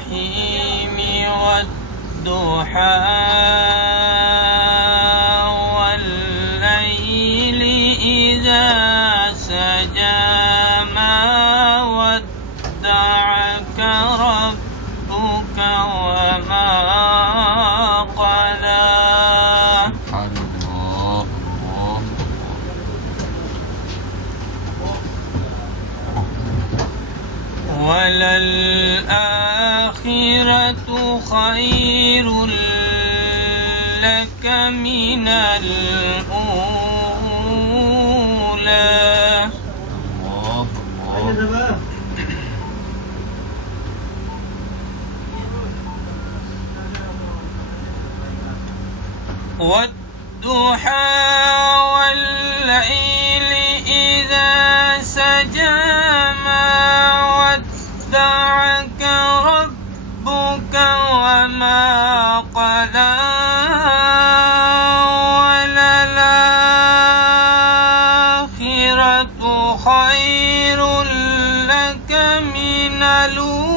الرحيم والضحى والليل إذا سجى ما ودعك ربك وما قلى وللآخرة خير لك من الأولى والضحى والليل إذا سجى ما ودعك ربك وما قلى وللآخرة خير لك من الأولى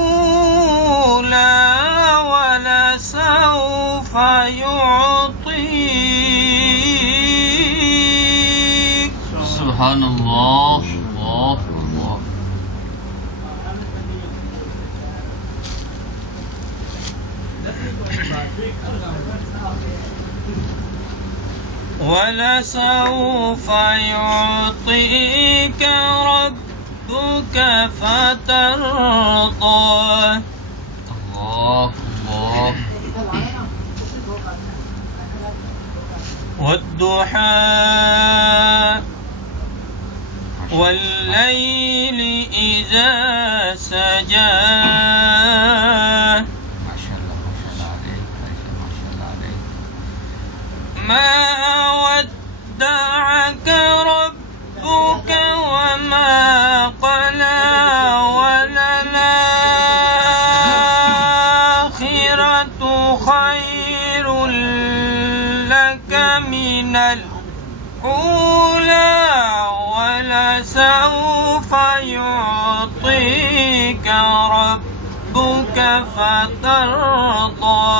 ولسوف يعطيك. سبحان الله. الله الله. ولسوف يعطيك ربك فترضى. الله الله. والضحى والليل إذا سجى ما ودعك ربك وما قلى وللآخرة خير لك من الأولى ولسوف يعطيك ربك فترضى.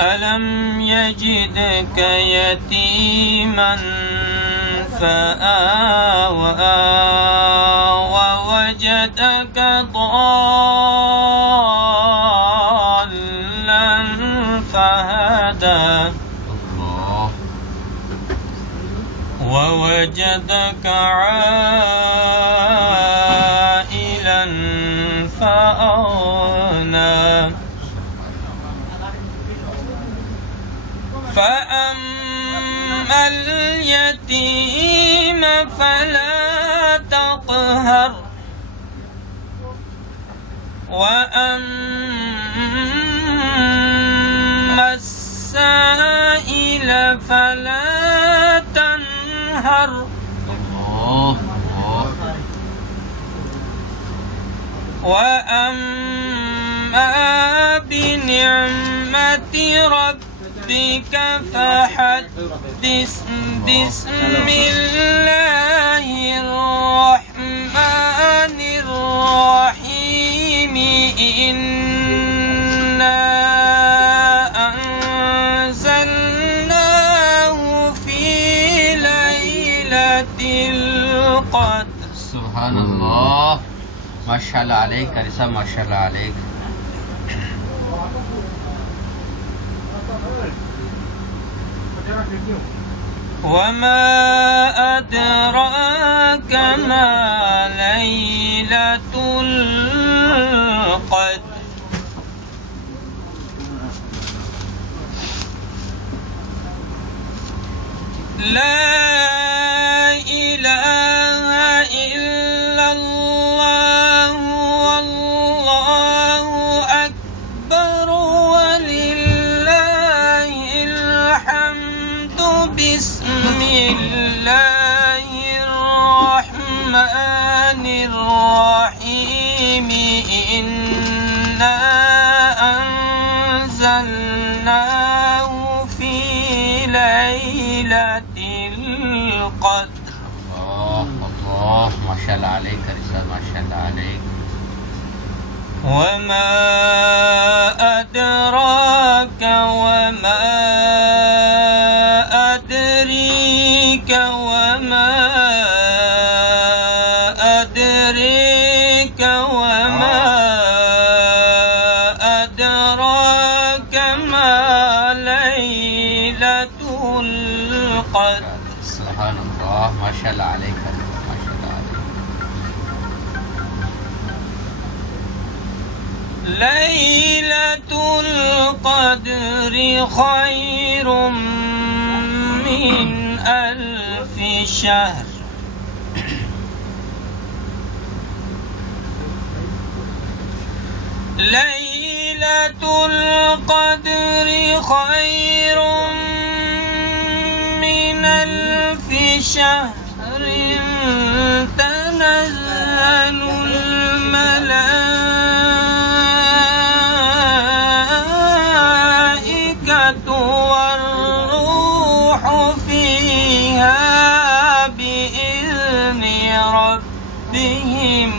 ألم يجدك يتيما فآوى ووجدك ضالا فهدى ووجدك عائلا فأغنى فأما اليتيم فلا تقهر وأما السائل فلا تنهر وأما بنعمة ربك فحدث. بسم الله الرحمن الرحيم إنا أنزلناه في ليلة القدر. سبحان الله. ما شاء الله عليك أرسل. ما شاء الله عليك. وما أدراك ما ليلة القدر. لا إله إلا الله والله أكبر ولله الحمد. بسم الله الرحمن الرحيم إنا أنزلناه في القدر. الله الله، ما شاء الله عليك يا رسالة، ما شاء الله عليك. وما أدراك وما أدريك وما أدريك وما أدراك ما ليلة القدر. سبحان الله، ما شاء الله عليك، ما شاء الله عليك. ليلة القدر خير من 1000 شهر. ليلة القدر خير من 1000 شهر. تنزل الملائكة والروح فيها بإذن ربهم.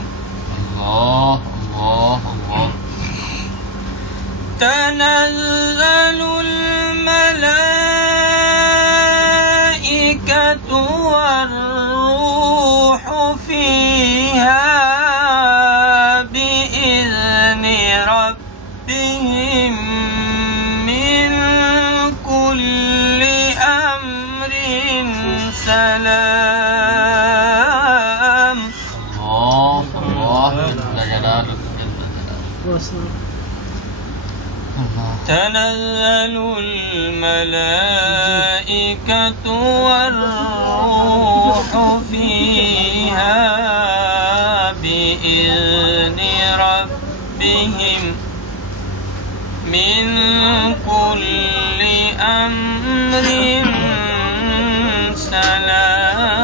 الله الله الله. تنزل الملائكة والروح فيها بإذن ربهم من كل أمر سلام. الله الله، جل جلاله جل جلاله. تنزل الملائكة والروح فيها بإذن ربهم من كل أمر سلام.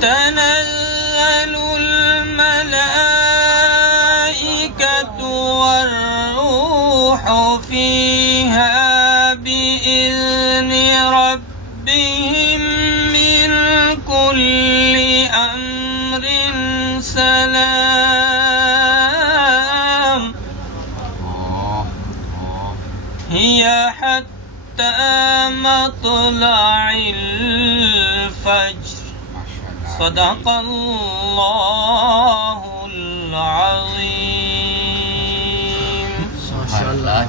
تنزل الملائكة والروح فيها بإذن ربهم من كل أمر سلام. هي حتى مطلع الفجر. صدق الله العظيم. ما شاء الله.